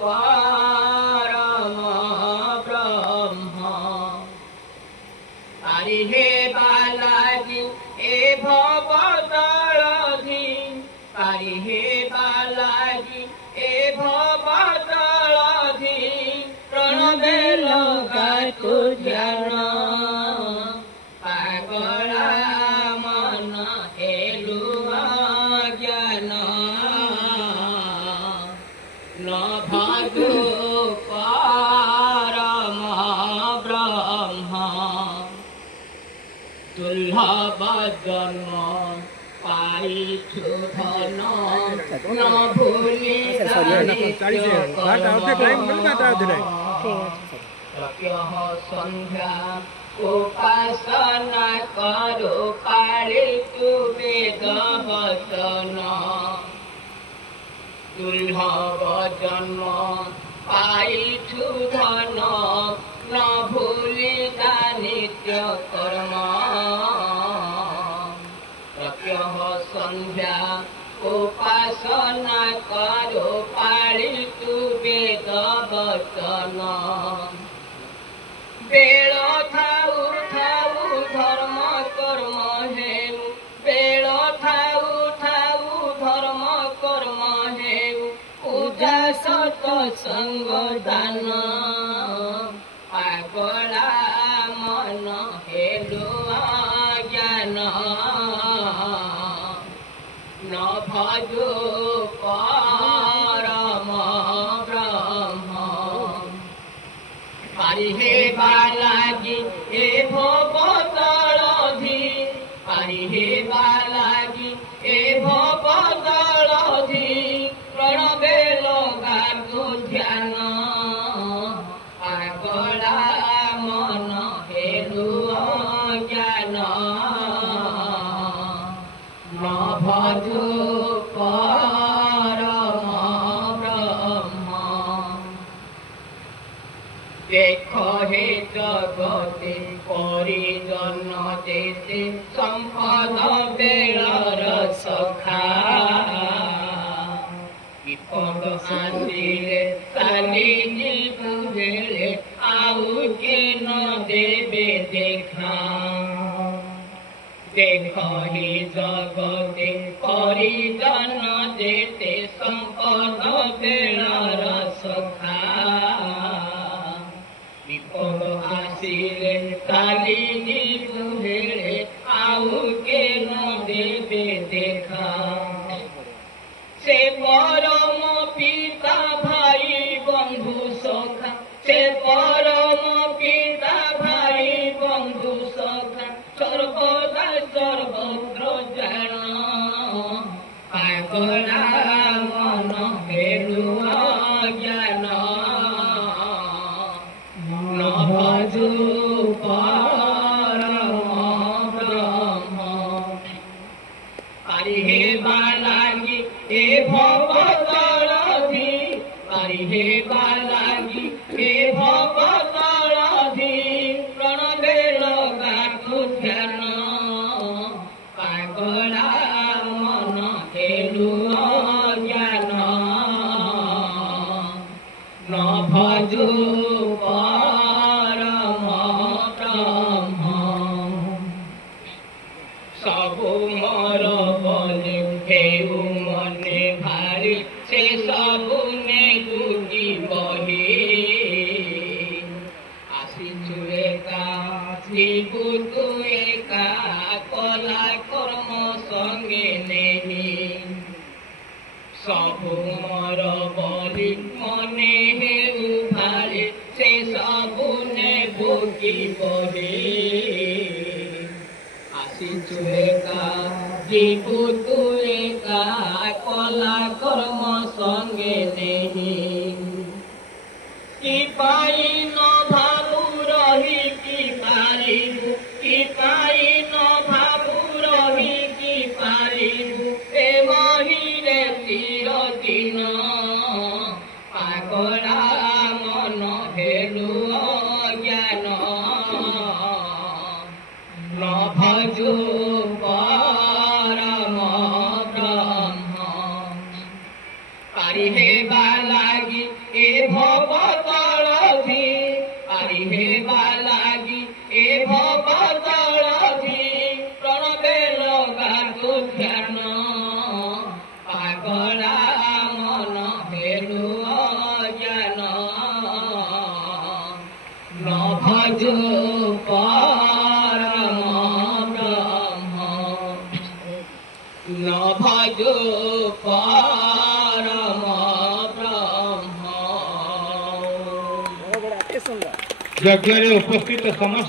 परम ब्रह्म पारि हे बालाजी ए भवदलधि पारि हे बालाजी ए भवदलधि प्रणवे लगा तु ध्यान पागला मन हेलुआ ज्ञान न भागो परम ब्रह्म दुर्लभ जन्म पाइछु धन न भूलि संध्या उपासना करो पालितु वेद वचन दुर्लभ जन्म पाइछु धन न भूलिदा नित्य कर्म प्रत्यह संध्या उपासना करो पालितु वेद वचन बेल थाउ थाउ धर्म कर्म हेउ बेल थाउ थाउ धर्म कर्म हेउ पूजा सत संग दान पागला मन हेलुआ ज्ञान न भजो परम ब्रह्म पारि हे बालाजी ए भवदलधि पारि हे बालाजी ए भवदलधि प्रणवे लगा तु ध्यान पागला मन हेलुआ ज्ञान न भजो परम ब्रह्म देख हे जगते परिजन जेते संपद बेलर सखा विपद आसिले चाली जीवु बेले आउ के न देवे देखा देख हे जगते परिजन जेते संपद बेलर सखा विपद आसिले चाली जीवु बेले आउ के न देवे देखा से परम पिता भाई बंधु सखा से परम पिता भाई बंधु सखा सर्वदा सर्वत्र जान पागला मन हेलुआ ज्ञान न भजो परम ब्रह्म पारि हे बालाजी ए भवदलधि पारि हे बालाजी ए भवदलधि प्रणवे लगा तु ध्यान पागला मन हेलुआ ज्ञान न भजो परम ब्रह्म सबु मोर बलि हेउ मने भारी से सबु ने दुगी बही आसिछु एका जीवु तु एका कला कर्म संगे नेही सबु मोर बलि मने हेउ भारी से सबु ने भोगी बही आसिछु एका जीवु तु एका कला कर्म संगे नेही कि पाई न भाबु रही कि पारिबु कि पाई न भाबु रही कि पारिबु ए महिरे चिर दिन पागला मन हेलुआ ज्ञान न भजो परम ब्रह्म पारि हे बालाजी ए हेबा लागी ए भवतलधि प्रणवे लगा तू ध्यान पागला मन हेलु अज्ञान न भजो परम ब्रह्म न भजो परम ब्रह्म। यज्ञ उपस्थित समस्त